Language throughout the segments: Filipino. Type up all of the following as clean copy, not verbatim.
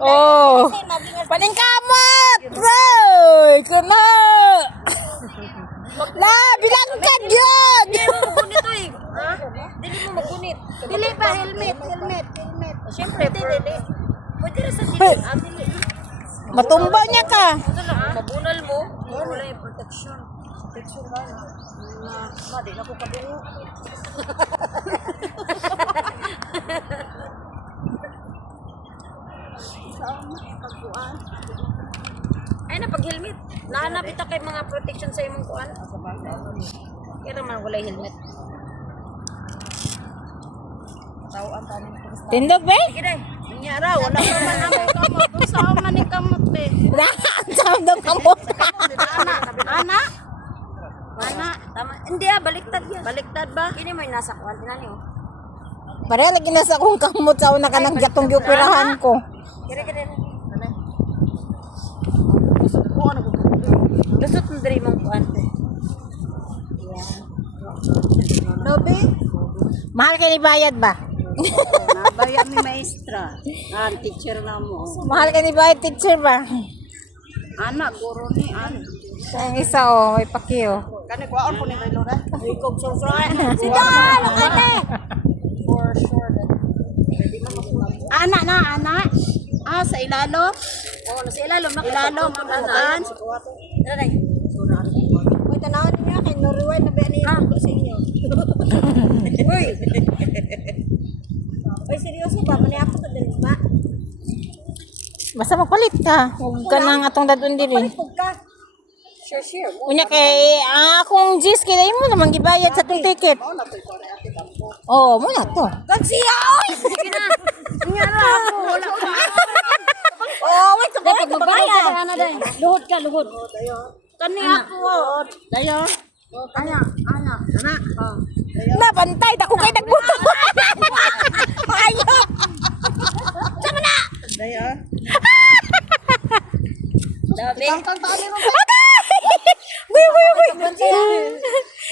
Oh. Paningkamot! Bro! Kuna! La, bilangkad yun! Dili mo magunit oy. Ha? Dili mo magunit. Dili pa helmet. Siyempre, dili. Pwede rin sa dili. Dili. Matumba niya ka. Ito lang, mabunal mo. Wala yung protection. Protection ba? Di na ko kadugo. Ay na pag helmet. Nahanap ito kay mga protection sa imong kuan. Kaya naman wala helmet. Tawaan tani. Tindog, be? Sige dai. Nya raw wala pa man ang kamot. Usa man ni kamot be. Sound of kamot. Ana. Tama. Hindi baliktad yan. Baliktad ba? Kini may nasa kuan tinani oh. Pareha lagi na sa akong kamot sa una ka nang gatong gioperahan ko. Kira. Lusot mo diri mong kuan. Lobe. Mahal ka ni bayad ba? Nabaya mi maestra. Teacher na mo. Mahal ka ni bayad, teacher ba? Anak guro ni an. Ang isa oh, may pakiyo. Kani kuan po ni Lora. Ikog susra. Sida, lokate. For sure that. Anak. Sa ilalo. Oh, nasa ilalom na Ilalom, mabukan. Tara dai. Uy, tanawan niya kay Norway na ba ni sa inyo. Uy. Uy, seryoso ba? Maniapo ka diri ba? Basta magpalit ka. Huwag ka nang atong dadun diri. Pug ka. Sure. Unya kay akong G's kay mo naman gibayad sa tong ticket. Oh, mo na to. Gagsiya oy. Sige na. Nya ra ako wala ka. Oh, wait, Dapat magbayad. Ana dai. Luhod ka, luhod. Kani ako. Dayo. Ana. Na bantay ta ko kay nagbuto. Ayo. Sama na. Dayo. Dabi. Uy.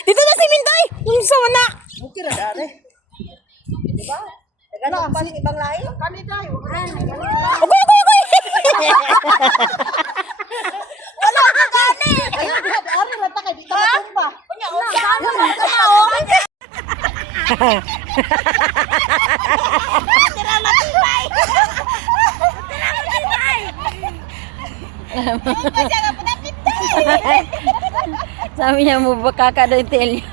Dito na si Minday. Unsa man na? Okay ra dare. Di ba? Dagan pa sing ibang lain. Kani dayo. Uy. Wala ka gani. Ayo, ari ra ta kay di ta matumba. Kunya Sabi niya mo baka ka daw telyo.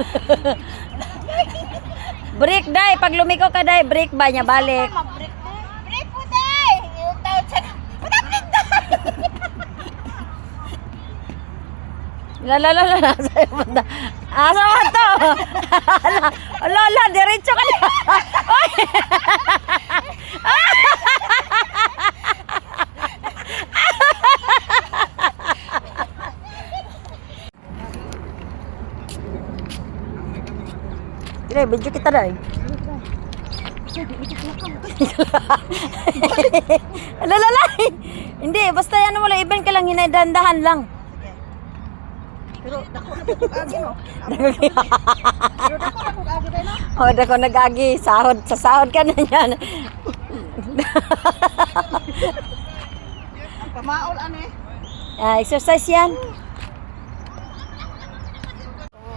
Break dai, pag lumiko ka dai, break ba niya balik. break po day. Yung tawag sa patapit day. La. Asa mo to? Ala, diretso ka na. Oy. Dire, video kita dai. Ala. Hindi, basta ano wala event ka lang, hinadandahan lang. Pero dako na po agi no. Oh, dako nagagi, sahod sa sahod ka na yan. Pamaol ane. Exercise yan.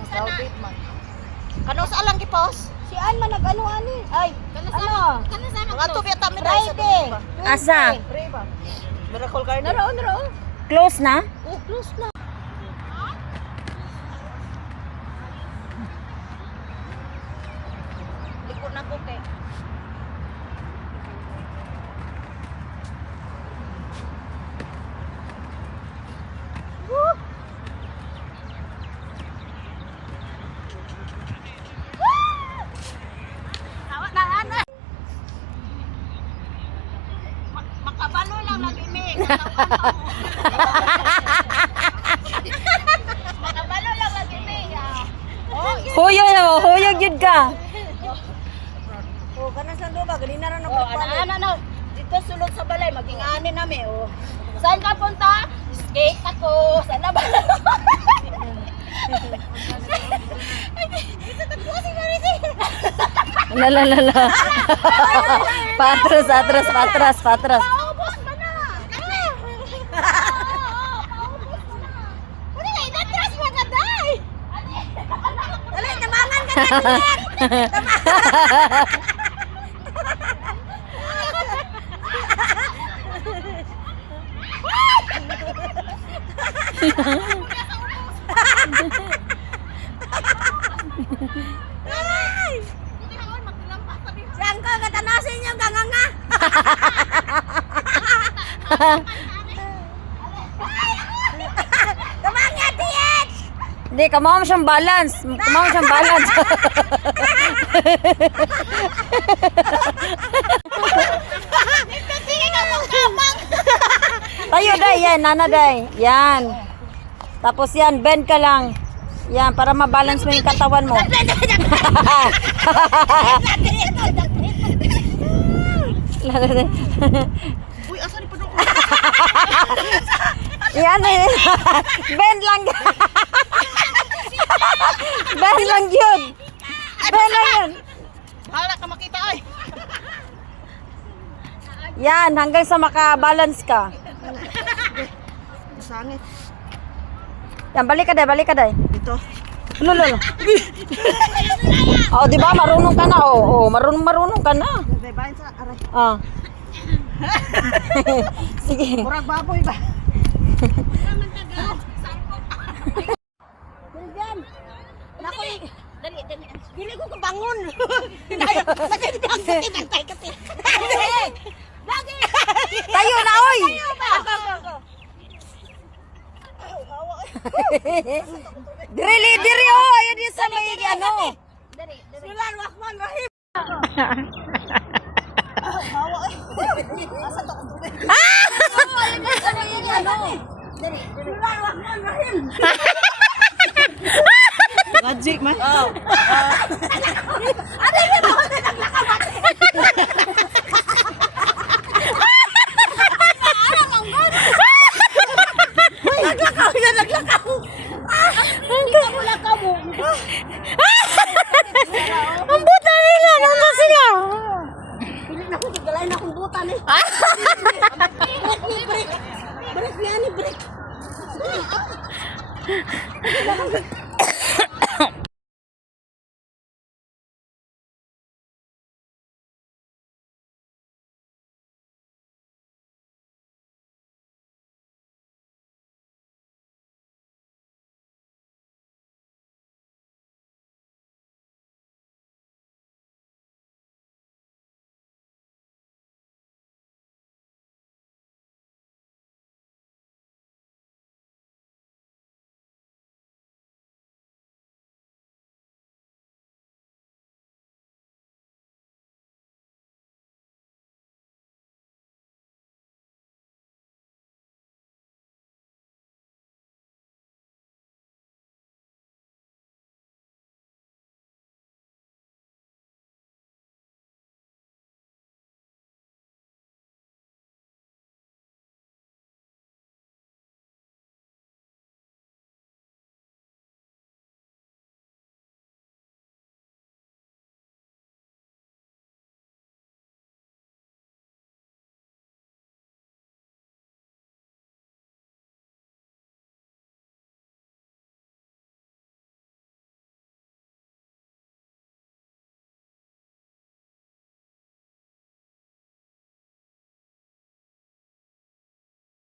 Saudit man. Kano sa alang gipos? Si An man nag-ano ani. Ay, ano? Mga tubi ta mi Friday. Asa? Miracle Garden. Naro. Close na? Oh, close na. Liko na ko kay. Makabalo lang lagi mi. Makabalo lang lagi mi. Huyog yun ka. Oh, kana sa duba, gali na ron ako. Ana. Dito sulod sa balay, maging ani nami oh. Saan ka punta? Skate ako. Saan na ba? La. Patras. Paubos ba Siyang ko, katanasin yung ganganga. Tumangya, tiyet! Hindi, kamawa mo siyang balance. Kamawa mo siyang balance. Tayo, day. Yan, nana, day. Yan. Tapos yan, bend ka lang. Yan, para mabalance mo yung katawan mo. Uy, asa ni Pado? Yan, eh. Bend lang. Bend lang yun. Bend lang yun. Hala ka makita ay. Yan, hanggang sa makabalance ka. Sangit. Yan, balik ka, day. Balik ka, day. Ito. Lolo. Oh, di ba? Marunong ka na. Oh, marunong ka na. Babayin sa aray. Ah. Sige. Murag baboy ba? Naku, dali. Dili ko kabangon. Sakit ang bantay kasi. Lagi. Tayo na, oy! Diri, oh! Ayun din sa may, ano. Sulan Rahman Rahim. Sulan Rahman Rahim. Magic man. Oh. Ano yun? Naglakabat. Naglakaw. Hindi ka mula ka mo. Ang buta nila, nandun sila. Pili na ko, tigalain na akong buta ni. Break. Break yan ni break.